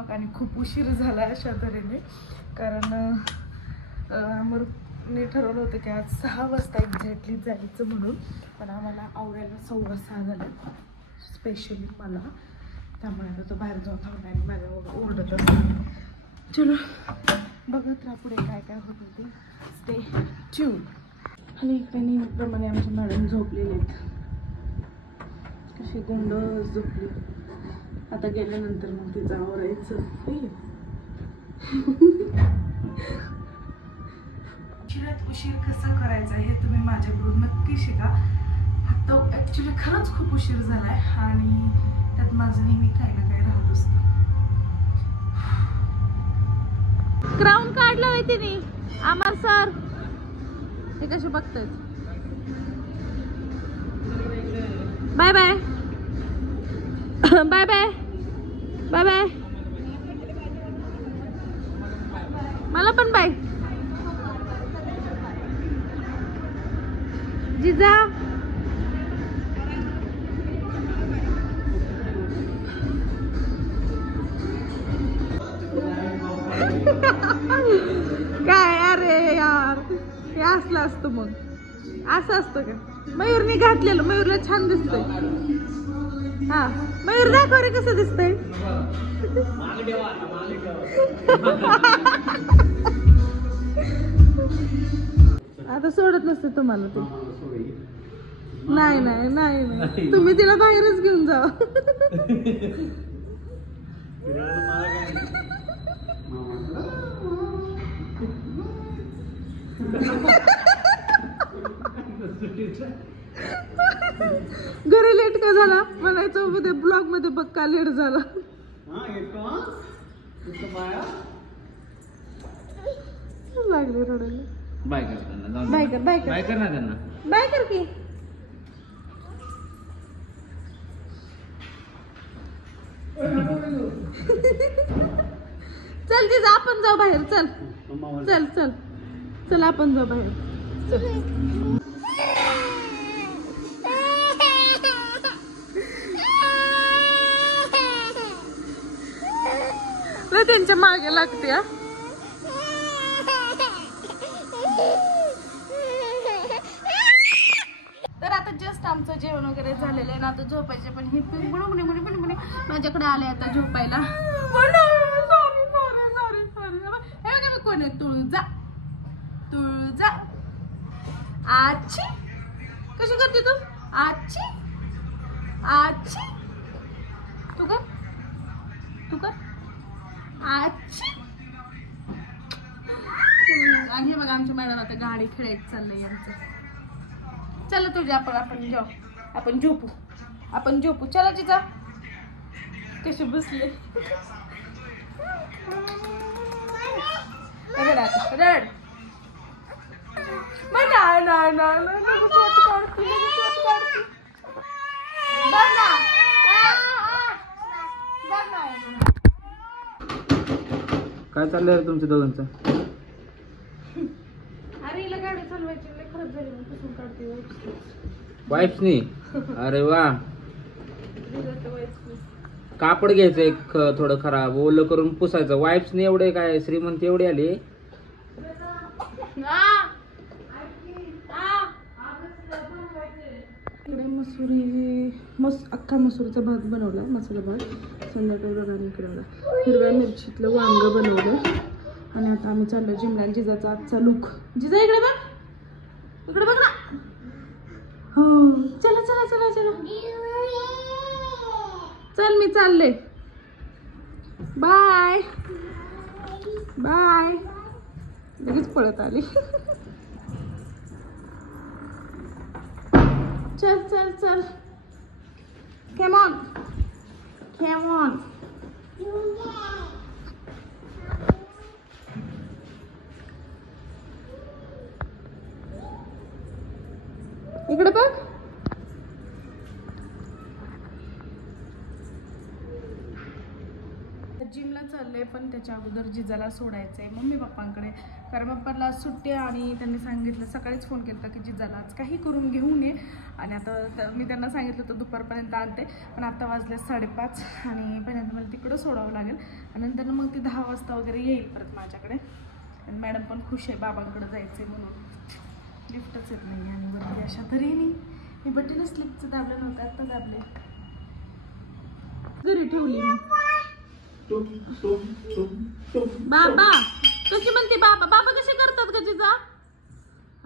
Blog आणि खूप उशीर झाला अशा तऱ्हेने, कारण अमरने ठरवलं होतं की आज 6 वाजता एक्झॅक्टली जायचं म्हणून, पण आम्हाला आवरायला 6:15 झालं स्पेशली मला. त्यामुळे आता तो बाहेर जाऊन थांबला आणि माझ्या ओरडत असतो. चलो बघत राहा पुढे काय काय होतं ते. Stay tune. आणि इकडे नेहमीप्रमाणे आमच्या मॅडम झोपलेले आहेत, कशी गुंड झोपली. आता गेल्यानंतर मग तिचं आवरायचं. उशिरात उशीर कसा करायचा हे तुम्ही माझ्याकडून नक्की शिका. आता ॲक्च्युली खरंच खूप उशीर झालाय आणि त्यात माझं नेहमी काही ना काही राहत असतं. क्राऊन काढलं होय तिने अमर सर. हे कसे बघतात. Bye bye bye bye bye bye. मला पण बाय. जिजा काय. अरे यार हे असलं असतं मग. असं असतं का. मयूरने घातलेलं मयूरला छान दिसतंय. हा मयूर दाखव रे कसं दिसतंय. आता सोडत नसते तुम्हाला ते. नाही नाही नाही नाही तुम्ही तिला बाहेरच घेऊन जा. घरी लेट का झाला म्हणायचं. मध्ये ब्लॉग मध्ये बघ का लेट झाला. लागले रडायला. बाय कर त्यांना. बाय कर बाय कर बाय कर ना त्यांना. बाय कर की. चल तिचा आपण जाऊ बाहेर. चल चल चल चल आपण जाऊ बाहेर. चल. त्यांच्या मागे लागते. तर आता जस्ट आमचं जेवण वगैरे झालेलं आहे ना. आता झोपायचे पण ही मुली माझ्याकडे आले आता झोपायला. Sorry sorry sorry sorry. हे बघा मी कोण आहे. तुळजा तुळजा. आजी कशी करते तू. आजी आजी. तू कर तू कर आजी. आणि हे बघा आमच्या मॅडम आता गाडी खेळायचं चाललंय यांचं. चला तुझ्या आपण जाऊ. आपण झोपू चला जिजा. कशी बसले. रड आता रड. काय चाललंय रे तुमच्या दोघांचं. अरे हिला गाडी चालवायची खरंच झाली मग पुसून काढते. वाईफ्सनी. अरे वा. कापड घ्यायचं एक थोडं खराब ओलं करून पुसायचं. वाईफ्सनी एवढे काय श्रीमंत एवढे आले. इकडे मसुरी अख्खा मसूरचा भात बनवला. मसाला भात. संध्याकाळी बघा इकडे हिरव्या मिरचीतलं वांग बनवलं. आणि आता आम्ही चाललो जिमला. जिजाचा आजचा लुक. जिजा इकडे बघ ना. हो चला चला चला चला. चल मी चालले. Bye bye. लगेच पळत आली. चल चल चल. Come on. Come on. इकडे बघ. जिमला चाललंय पण त्याच्या अगोदर जिजाला सोडायचंय मम्मी पप्पांकडे. कारण पप्पाला आज सुट्टी आणि त्यांनी सांगितलं, सकाळीच फोन केला की जिजाला आज काही करून घेऊन ये. आणि आता मी त्यांना सांगितलं तर दुपारपर्यंत आणते, पण आता वाजले 5:30 आणि पहिल्यांदा मला तिकडं सोडावं लागेल आणि नंतर मग ती 10 वाजता वगैरे येईल परत माझ्याकडे. आणि मॅडम पण खुश आहे बाबांकडे जायचं म्हणून. लिफ्टच येत नाही आणि वरती अशा तऱ्हेने मी बटनच लिफ्टचं दाबलं नव्हतं, आत्ता दाबले. घरी ठेवली मी. बाबा कशी म्हणते बाबा, बाबा कसे करतात का जिजा?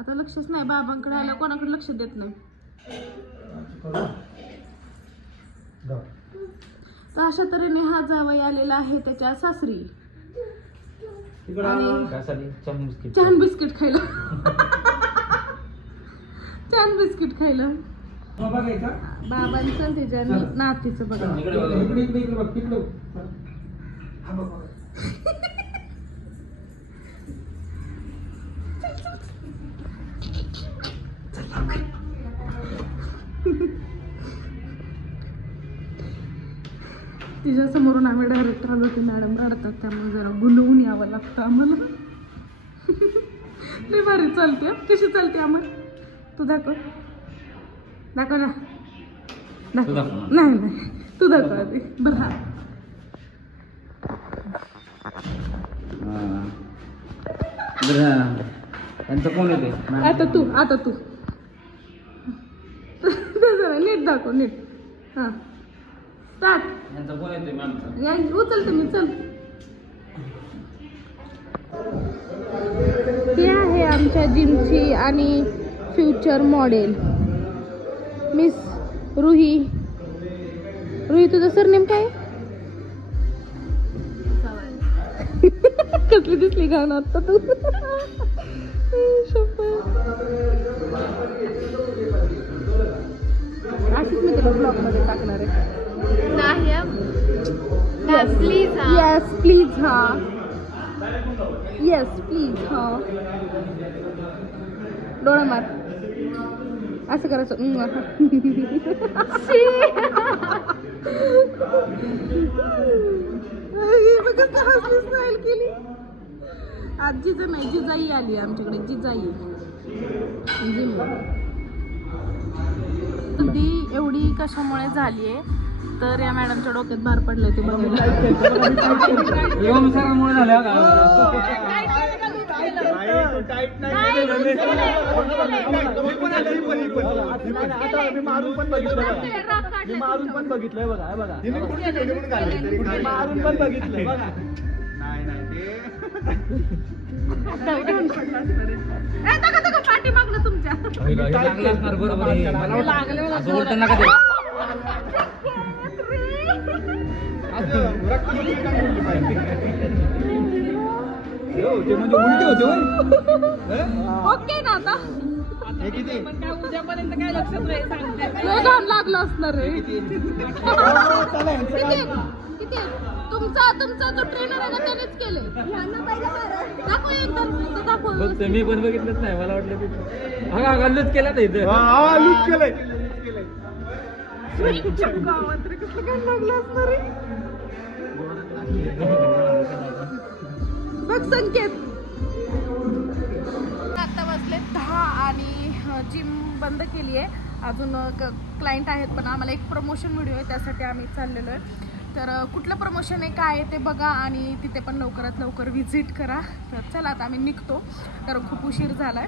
आता लक्षच नाही बाबांकडे आलं, कोणाकडे लक्ष देत नाही. तर अशा तऱ्हेने हा जावई आलेला आहे त्याच्या सासरी छान बिस्किट खायला. छान बिस्किट खायला बाबांचं त्याच्या नातीचं बघा. तिच्या समोरून आम्ही डायरेक्ट आलो की मॅडम रडतात, त्यामुळे जरा गुलवून यावं लागतं आम्हाला. लई भारी चालते. कशी चालते आम्हाला? तू दाखव, दाखव ना. नाही तू दाखव आधी. बरं हा कोण येते? आता तू नीट दाखव, नीट. हा स्टार्ट. उचल तुम्ही, चल. ती आहे आमच्या जिमची आणि future model miss Ruhi. Ruhi तुझं सरनेम काय? कसली दिसली गाणं आता तू. अशीच मी तुला ब्लॉग मध्ये टाकणार आहे. Please yes please. हा येस प्लीज. हा डोळा मार, असं करायचं. स्माईल केली. आज जिजा नाही, जिजाई आली आमच्याकडे. जिजाई ती एवढी कशामुळे झालीये तर या मॅडमच्या डोक्यात भार पडलाय ते बघायला. मारून पण बघितलंय बघा, मारून पण बघितलंय बघा. पाठी मागलं तुमच्या ओके ना. आता उद्यापर्यंत काय लक्षात नाही, घाम लागलं असणार आहे. किती तुमचा जो ट्रेनर आहे ना त्यानेच केले. दाखव एकदा, दाखव. मी पण बघितलंच नाही, मला वाटलं लूज केला तर इथं. गावात रे कसं घाम लागलं असणार आहे. बघ संकेत. आता वाजले 10 आणि जिम बंद केली आहे. अजून क्लायंट आहेत, पण आम्हाला एक प्रमोशन व्हिडिओ आहे त्यासाठी आम्ही चाललेलो आहे. तर कुठलं प्रमोशन आहे काय आहे ते बघा आणि तिथे पण लवकरात लवकर व्हिजिट करा. तर चला आता आम्ही निघतो, कारण खूप उशीर झालाय.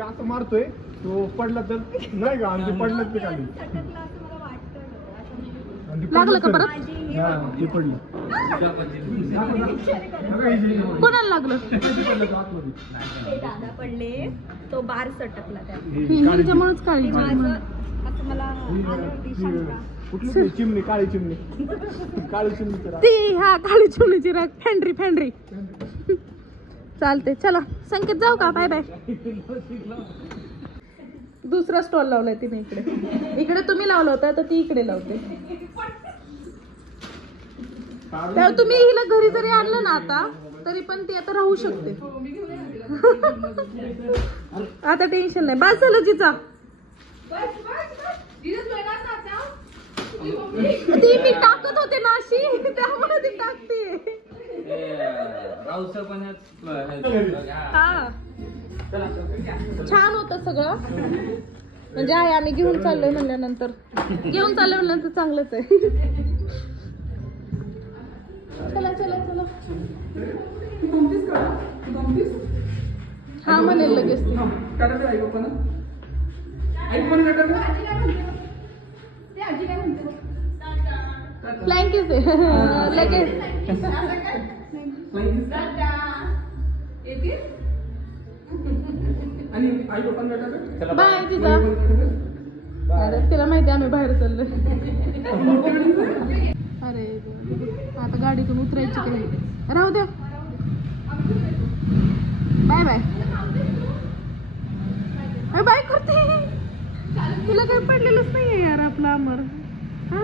असं मारतोय तो पडला तर नाही का, आमचे पडलं ते खाली लागलं का परत? ते पडलं. कोणाला लागलं? दादा पडले, तो बार सटकला ह्यांच्यामुळेच काळजी. कुठली चिमणी? काळी चिमणी. काळी चिमणी ती हा काळी चिमणीची राग. फॅन्ड्री. चालते चला संकेत जाऊ का? Bye bye. दुसरा स्टॉल लावलाय तिने इकडे तुम्ही लावला होता तर ती इकडे लावते. तर तुम्ही हिला घरी जरी आणलं ना आता तरी पण ती आता राहू शकते. आता टेन्शन नाही. बस झालं जिजा. ती मी टाकत होते ना अशी, त्यामुळे ती टाकते. राऊसर पण हा छान होतं सगळं म्हणजे आहे आम्ही घेऊन चाललोय म्हणल्यानंतर चांगलंच आहे. चला चला चला हा म्हणेल लगेच ती. फ्लँक इज लगेच बाय तिचा. अरे तिला माहिती आम्ही बाहेर चाललोय. अरे आता गाडीतून उतरायची काही राहू द्या. बाय बाय बाय करते. तुला काही पडलेलंच नाहीये यार आपला अमर. हा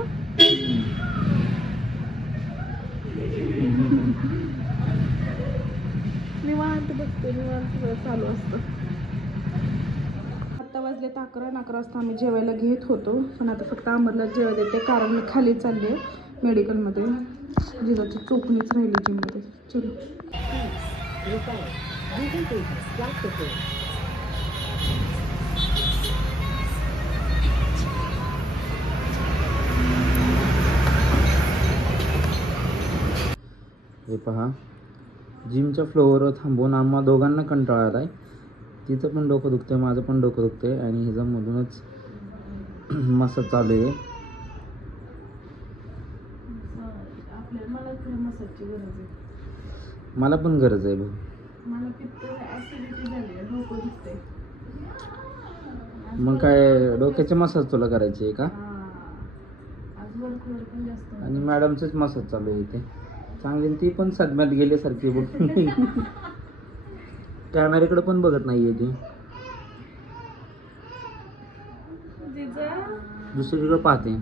निवांत बसते निवांत सगळं चालू असतं. आता वाजले 11 वाजता आम्ही जेवायला घेत होतो पण आता फक्त अमरला जेवाय देते कारण मी खाली चालले मेडिकलमध्ये. जिजाची चोपणीच राहिली जिममध्ये. चलो हे पहा जिमच्या फ्लोअरवर थांबून आम्हा दोघांना कंटाळा आला आहे. तिचं पण डोकं दुखतंय माझं पण डोकं दुखतंय आणि ह्याच्यामधूनच मसाज चालू आहे. मला पण गरज आहे भाऊ. मग काय डोक्याचे मसाज तुला करायचे आहे का? आणि मॅडमचेच मसाज चालू आहे इथे चांगली. ती पण सदम्यात गेल्यासारखी बघ. कॅमेऱ्याकडे पण बघत नाहीये ती. दुसरीकडे पाहते.